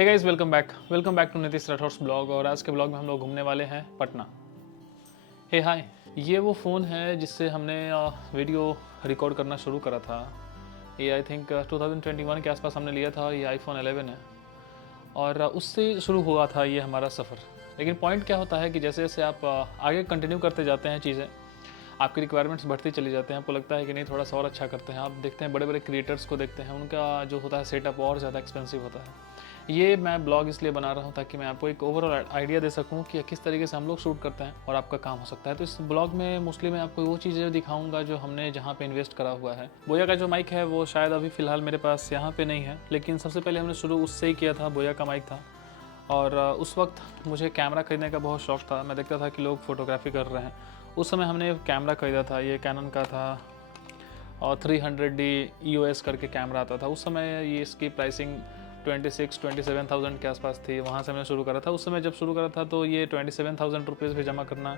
Hey guys, welcome back to Nitish Rathore's blog. और आज के ब्लॉग में हम लोग घूमने वाले हैं पटना। हे हाय, ये वो फ़ोन है जिससे हमने वीडियो रिकॉर्ड करना शुरू करा था। ये आई थिंक 2021 के आसपास हमने लिया था। ये आईफोन 11 है और उससे शुरू हुआ था ये हमारा सफ़र। लेकिन पॉइंट क्या होता है कि जैसे जैसे आप आगे कंटिन्यू करते जाते हैं चीज़ें, आपकी रिक्वायरमेंट्स बढ़ती चली जाते हैं। आपको लगता है कि नहीं, थोड़ा सा और अच्छा करते हैं। आप देखते हैं बड़े बड़े क्रिएटर्स को देखते हैं, उनका जो होता है सेटअप और ज़्यादा एक्सपेंसिव होता है। ये मैं ब्लॉग इसलिए बना रहा हूँ ताकि मैं आपको एक ओवरऑल आइडिया दे सकूँ कि किस तरीके से हम लोग शूट करते हैं और आपका काम हो सकता है। तो इस ब्लॉग में मोस्टली मैं आपको वो चीज़ें दिखाऊंगा जो हमने जहाँ पे इन्वेस्ट करा हुआ है। बोया का जो माइक है वो शायद अभी फ़िलहाल मेरे पास यहाँ पे नहीं है, लेकिन सबसे पहले हमने शुरू उससे ही किया था। बोया का माइक था और उस वक्त मुझे कैमरा खरीदने का बहुत शौक़ था। मैं देखता था कि लोग फ़ोटोग्राफी कर रहे हैं। उस समय हमने कैमरा खरीदा था, ये कैनन का था और 300D EOS करके कैमरा आता था। उस समय ये इसकी प्राइसिंग 26-27,000 के आसपास थी। वहाँ से मैंने शुरू करा था। उस समय जब शुरू करा था तो ये 27,000 रुपीज़ भी जमा करना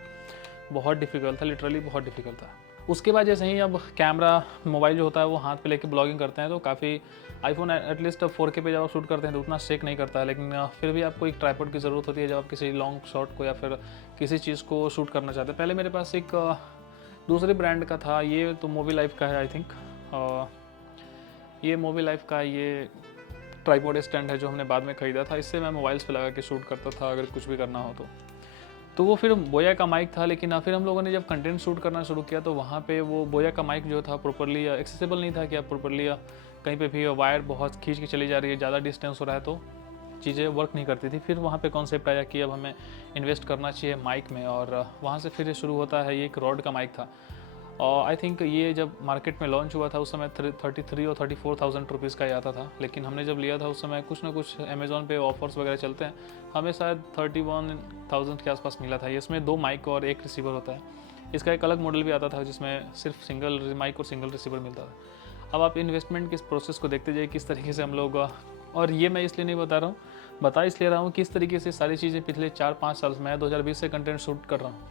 बहुत डिफ़िकल्ट था, लिटरली बहुत डिफ़िकल्ट था। उसके बाद जैसे ही अब कैमरा मोबाइल जो होता है वो हाथ पे लेके ब्लॉगिंग करते हैं तो काफ़ी आईफोन एटलीस्ट 4K पे जब आप शूट करते हैं तो उतना शेक नहीं करता है। लेकिन फिर भी आपको एक ट्राइपॉड की ज़रूरत होती है जब आप किसी लॉन्ग शॉट को या फिर किसी चीज़ को शूट करना चाहते हैं। पहले मेरे पास एक दूसरे ब्रांड का था, ये तो मोबी लाइफ का है आई थिंक। ये मोबी लाइफ का ये ट्राइपॉड स्टैंड है जो हमने बाद में ख़रीदा था। इससे मैं मोबाइल्स पे लगा के शूट करता था अगर कुछ भी करना हो तो वो फिर बोया का माइक था। लेकिन फिर हम लोगों ने जब कंटेंट शूट करना शुरू किया तो वहाँ पे वो बोया का माइक जो था प्रॉपरली एक्सेसिबल नहीं था कि आप प्रॉपरली कहीं पे भी वायर बहुत खींच के चली जा रही है, ज़्यादा डिस्टेंस हो रहा है तो चीज़ें वर्क नहीं करती थी। फिर वहाँ पे कॉन्सेप्ट आया कि अब हमें इन्वेस्ट करना चाहिए माइक में और वहाँ से फिर शुरू होता है। ये एक रॉड का माइक था और आई थिंक ये जब मार्केट में लॉन्च हुआ था उस समय 33 और 34,000 रुपीज़ का ही आता था। लेकिन हमने जब लिया था उस समय कुछ ना कुछ अमेज़ॉन पे ऑफर्स वगैरह चलते हैं, हमें शायद 31,000 के आसपास मिला था। इसमें 2 माइक और 1 रिसीवर होता है। इसका एक अलग मॉडल भी आता था जिसमें सिर्फ सिंगल माइक और सिंगल रिसीवर मिलता था। अब आप इन्वेस्टमेंट के प्रोसेस को देखते जाइए किस तरीके से हम लोग, और ये मैं इसलिए नहीं बता इसलिए रहा हूँ किस तरीके से सारी चीज़ें पिछले 4-5 साल मैं 2020 से कंटेंट शूट कर रहा हूँ।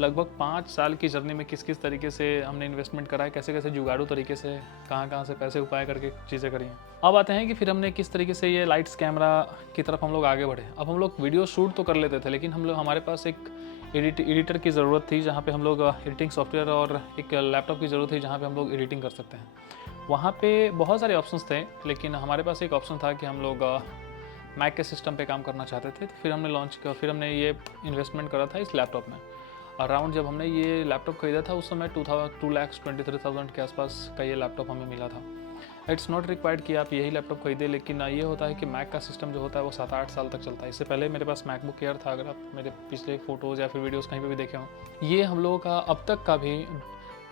लगभग 5 साल की जर्नी में किस किस तरीके से हमने इन्वेस्टमेंट करा है, कैसे कैसे जुगाड़ू तरीके से कहाँ से पैसे उपाय करके चीज़ें करी हैं। अब आते हैं कि फिर हमने किस तरीके से ये लाइट्स कैमरा की तरफ हम लोग आगे बढ़े। अब हम लोग वीडियो शूट तो कर लेते थे लेकिन हमारे पास एक एडिटर की ज़रूरत थी जहाँ पे हम लोग एडिटिंग सॉफ्टवेयर और एक लैपटॉप की ज़रूरत थी जहाँ पे हम लोग एडिटिंग कर सकते हैं। वहाँ पे बहुत सारे ऑप्शंस थे लेकिन हमारे पास एक ऑप्शन था कि हम लोग मैक के सिस्टम पे काम करना चाहते थे। तो फिर हमने ये इन्वेस्टमेंट करा था इस लैपटॉप में। अराउंड जब हमने ये लैपटॉप खरीदा था उस समय 2,23,000 के आसपास का ये लैपटॉप हमें मिला था। इट्स नॉट रिक्वायर्ड कि आप यही लैपटॉप खरीदें, लेकिन ये होता है कि मैक का सिस्टम जो होता है वो 7-8 साल तक चलता है। इससे पहले मेरे पास मैकबुक एयर था, अगर आप मेरे पिछले फ़ोटोज़ या फिर वीडियोज़ कहीं पर भी देखे हों। ये हम लोगों का अब तक का भी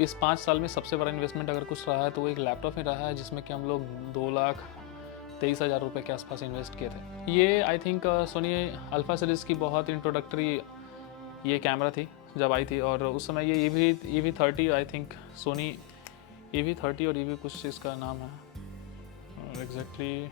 इस 5 साल में सबसे बड़ा इन्वेस्टमेंट अगर कुछ रहा है तो वो एक लैपटॉप में रहा है, जिसमें कि हम लोग 2,23,000 रुपये के आसपास इन्वेस्ट किए थे। ये I think Sony alpha series की बहुत इंट्रोडक्टरी ये कैमरा थी जब आई थी। और उस समय ये EV30 आई थिंक सोनी EV30 और EV कुछ इसका नाम है exactly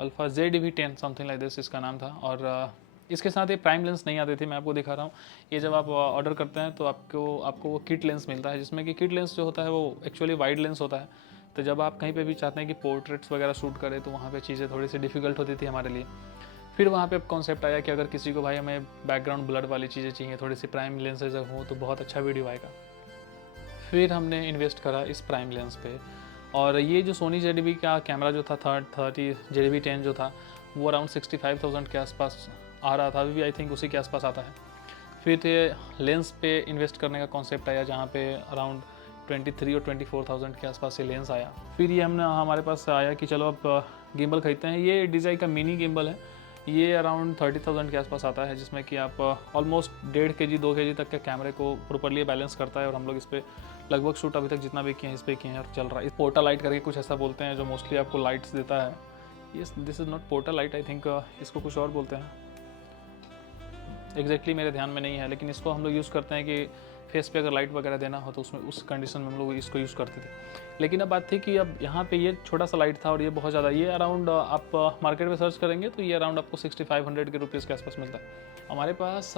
alpha ZEV10 something like this इसका नाम था। और इसके साथ ये प्राइम लेंस नहीं आती थी। मैं आपको दिखा रहा हूँ, ये जब आप ऑर्डर करते हैं तो आपको वो किट लेंस मिलता है, जिसमें कि किट लेंस जो होता है वो एक्चुअली वाइड लेंस होता है। तो जब आप कहीं पे भी चाहते हैं कि पोर्ट्रेट्स वगैरह शूट करें तो वहाँ पे चीज़ें थोड़ी सी डिफ़िकल्ट होती थी हमारे लिए। फिर वहाँ पे कॉन्सेप्ट आया कि अगर किसी को भाई हमें बैकग्राउंड ब्लर वाली चीज़ें चाहिए, थोड़ी सी प्राइम लेंसेज हो तो बहुत अच्छा वीडियो आएगा। फिर हमने इन्वेस्ट करा इस प्राइम लेंस पे। और ये जो सोनी ZV का कैमरा जो था 30 ZV-10 जो था वो अराउंड 65,000 के आसपास आ रहा था। अभी भी आई थिंक उसी के आसपास आता है। फिर लेंस पे इन्वेस्ट करने का कॉन्सेप्ट आया जहाँ पे अराउंड 23 और 24,000 के आसपास से लेंस आया। फिर ये हमारे पास आया कि चलो अब गिम्बल खरीदते हैं। ये DJI का मिनी गिम्बल है, ये अराउंड 30,000 के आसपास आता है, जिसमें कि आप ऑलमोस्ट 1.5 kg 2 kg तक के कैमरे को प्रॉपरली बैलेंस करता है। और हम लोग इस पर लगभग शूट अभी तक जितना भी किए हैं इस पर किए हैं और चल रहा है। इस पोर्टा लाइट करके कुछ ऐसा बोलते हैं जो मोस्टली आपको लाइट्स देता है। ये this is not पोर्टा light, I think इसको कुछ और बोलते हैं, एग्जैक्टली मेरे ध्यान में नहीं है। लेकिन इसको हम लोग यूज़ करते हैं कि फेस पे अगर लाइट वगैरह देना हो तो उसमें उस कंडीशन में हम लोग इसको यूज़ करते थे। लेकिन अब बात थी कि अब यहाँ पे ये छोटा सा लाइट था और ये बहुत ज़्यादा, ये अराउंड आप मार्केट में सर्च करेंगे तो ये अराउंड आपको 6,500 के रुपीज़ के आसपास मिलता है। हमारे पास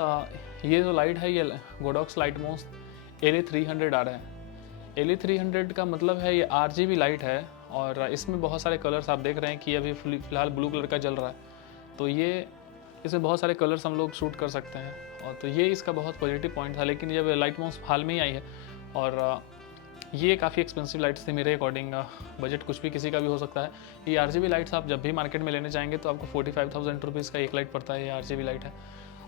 ये जो लाइट है ये गोडॉक्स लाइट मोस्ट LA300 आ रहा है। LA300 का मतलब है ये RGB लाइट है और इसमें बहुत सारे कलर्स आप देख रहे हैं कि अभी फ़िलहाल ब्लू कलर का जल रहा है, तो ये इसमें बहुत सारे कलर्स हम लोग शूट कर सकते हैं। और तो ये इसका बहुत पॉजिटिव पॉइंट था। लेकिन जब लाइट माउस हाल में ही आई है और ये काफ़ी एक्सपेंसिव लाइट्स थी मेरे अकॉर्डिंग, बजट कुछ भी किसी का भी हो सकता है। ये RGB लाइट्स आप जब भी मार्केट में लेने जाएंगे तो आपको 45,000 रुपीज़ का एक लाइट पड़ता है, ये RGB लाइट है।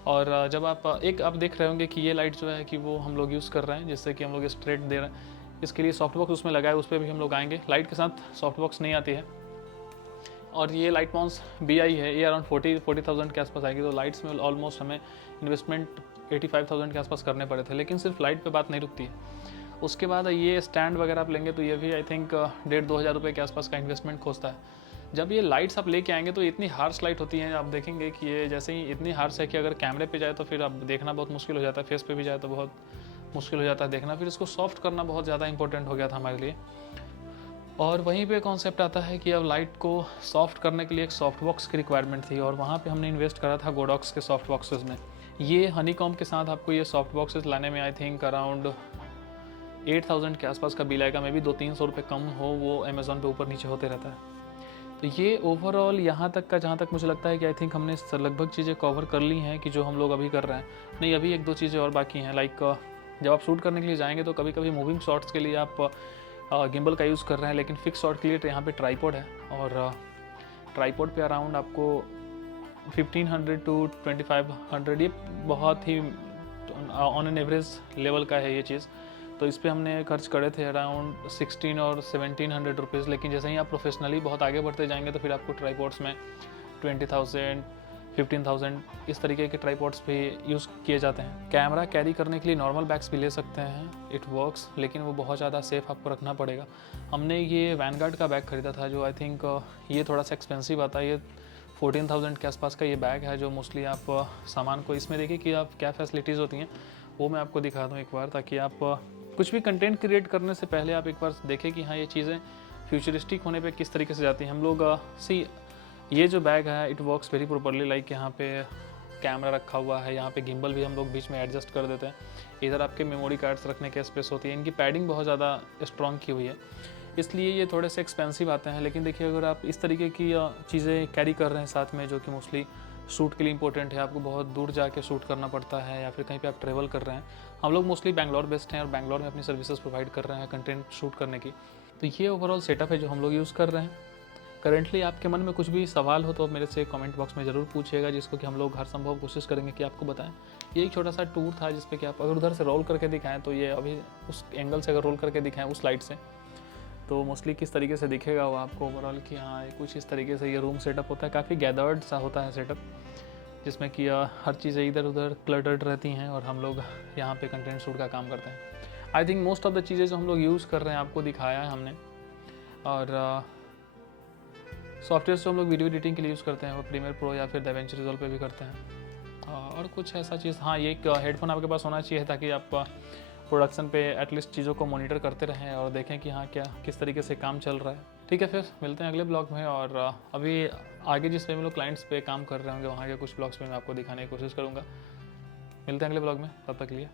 और जब आप देख रहे होंगे कि ये लाइट जो है कि वो हम लोग यूज़ कर रहे हैं, जिससे कि हम लोग स्ट्रेट दे रहे हैं, इसके लिए सॉफ्ट बॉक्स उसमें लगा है, उस पर भी हम लोग आएंगे। लाइट के साथ सॉफ्ट बॉक्स नहीं आती है। और ये लाइट माउस BI है, ये अराउंड 40,000 के आसपास आएगी। तो लाइट्स में ऑलमोस्ट हमें इन्वेस्टमेंट 85,000 के आसपास करने पड़े थे। लेकिन सिर्फ लाइट पे बात नहीं रुकती है, उसके बाद ये स्टैंड वगैरह आप लेंगे तो ये भी आई थिंक 1,500-2 हज़ार रुपये के आसपास का इन्वेस्टमेंट खोजता है। जब ये लाइट्स आप लेके आएंगे तो इतनी हार्श लाइट होती हैं, आप देखेंगे कि ये जैसे ही इतनी हार्श है कि अगर कैमरे पे जाए तो फिर अब देखना बहुत मुश्किल हो जाता है, फेस पे भी जाए तो बहुत मुश्किल हो जाता है देखना। फिर इसको सॉफ्ट करना बहुत ज़्यादा इंपॉर्टेंट हो गया था हमारे लिए। और वहीं पे कॉन्सेप्ट आता है कि अब लाइट को सॉफ्ट करने के लिए एक सॉफ्ट बॉक्स की रिक्वायरमेंट थी, और वहाँ पे हमने इन्वेस्ट करा था गोडॉक्स के सॉफ्ट बॉक्सेस में। ये हनीकॉम के साथ आपको ये सॉफ्ट बॉक्सेस लाने में आई थिंक अराउंड 8,000 के आसपास का बिल आएगा। मे भी 200-300 रुपये कम हो, वो अमेज़ॉन पे ऊपर नीचे होते रहता है। तो ये ओवरऑल यहाँ तक का, जहाँ तक मुझे लगता है कि आई थिंक हमने लगभग चीज़ें कवर कर ली हैं कि जो हम लोग अभी कर रहे हैं। नहीं, अभी 1-2 चीज़ें और बाकी हैं। लाइक जब आप शूट करने के लिए जाएंगे तो कभी कभी मूविंग शॉट्स के लिए आप गिम्बल का यूज़ कर रहे हैं, लेकिन फिक्स शॉट के लिए तो यहाँ पे ट्राईपॉड है। और ट्राईपॉड पे अराउंड आपको 1500 to 2500, ये बहुत ही ऑन एन एवरेज लेवल का है ये चीज़। तो इस पर हमने खर्च करे थे अराउंड 16 और 1700 रुपीज़। लेकिन जैसे ही आप प्रोफेशनली बहुत आगे बढ़ते जाएंगे तो फिर आपको ट्राईपॉड्स में 20,000, 15,000 इस तरीके के ट्राईपॉड्स भी यूज़ किए जाते हैं। कैमरा कैरी करने के लिए नॉर्मल बैग्स भी ले सकते हैं, इट वर्क्स, लेकिन वो बहुत ज़्यादा सेफ़ आपको रखना पड़ेगा। हमने ये वैनगार्ड का बैग ख़रीदा था, जो आई थिंक ये थोड़ा सा एक्सपेंसिव आता है। ये 14,000 के आसपास का ये बैग है, जो मोस्टली आप सामान को इसमें देखिए कि आप क्या फैसिलिटीज़ होती हैं वो मैं आपको दिखा दूँ एक बार, ताकि आप कुछ भी कंटेंट क्रिएट करने से पहले आप एक बार देखें कि हाँ ये चीज़ें फ्यूचरिस्टिक होने पे किस तरीके से जाती हैं। हम लोग ये जो बैग है it works very properly. Like यहाँ पे कैमरा रखा हुआ है, यहाँ पे गिम्बल भी हम लोग बीच में एडजस्ट कर देते हैं। इधर आपके मेमोरी कार्ड्स रखने की स्पेस होती है। इनकी पैडिंग बहुत ज़्यादा स्ट्रॉन्ग की हुई है, इसलिए ये थोड़े से एक्सपेंसिव आते हैं। लेकिन देखिए, अगर आप इस तरीके की चीज़ें कैरी कर रहे हैं साथ में, जो कि मोस्टली शूट के लिए इंपॉर्टेंट है, आपको बहुत दूर जाके शूट करना पड़ता है या फिर कहीं पे आप ट्रैवल कर रहे हैं। हम लोग मोस्टली बैंगलोर बेस्ड हैं और बैंगलोर में अपनी सर्विसेज प्रोवाइड कर रहे हैं कंटेंट शूट करने की। तो ये ओवरऑल सेटअप है जो हम लोग यूज़ कर रहे हैं। करेंटली आपके मन में कुछ भी सवाल हो तो आप मेरे से कमेंट बॉक्स में ज़रूर पूछिएगा, जिसको कि हम लोग हर संभव कोशिश करेंगे कि आपको बताएं। ये एक छोटा सा टूर था जिस पे कि आप अगर उधर से रोल करके दिखाएं तो ये अभी उस एंगल से अगर रोल करके दिखाएं उस लाइट से, तो मोस्टली किस तरीके से दिखेगा वो आपको ओवरऑल कि हाँ कुछ इस तरीके से ये रूम सेटअप होता है। काफ़ी गैदर्ड सा होता है सेटअप, जिसमें कि हर चीज़ें इधर उधर क्लटर्ड रहती हैं और हम लोग यहाँ पे कंटेंट शूट का काम करते हैं। I think most of the चीज़ें जो हम लोग यूज़ कर रहे हैं आपको दिखाया है हमने। और सॉफ्टवेयर जो हम लोग वीडियो एडिटिंग के लिए यूज़ करते हैं वो प्रीमियर प्रो या फिर DaVinci Resolve पे भी करते हैं। और कुछ ऐसा चीज़, हाँ ये एक हेडफोन आपके पास होना चाहिए ताकि आप प्रोडक्शन पे एटलीस्ट चीज़ों को मॉनिटर करते रहें और देखें कि हाँ क्या किस तरीके से काम चल रहा है। ठीक है, फिर मिलते हैं अगले ब्लॉग में। और अभी आगे जिस पे हम लोग क्लाइंट्स पे काम कर रहे होंगे वहाँ के कुछ ब्लॉग्स पे मैं आपको दिखाने की कोशिश करूँगा। मिलते हैं अगले ब्लॉग में, तब तक के लिए।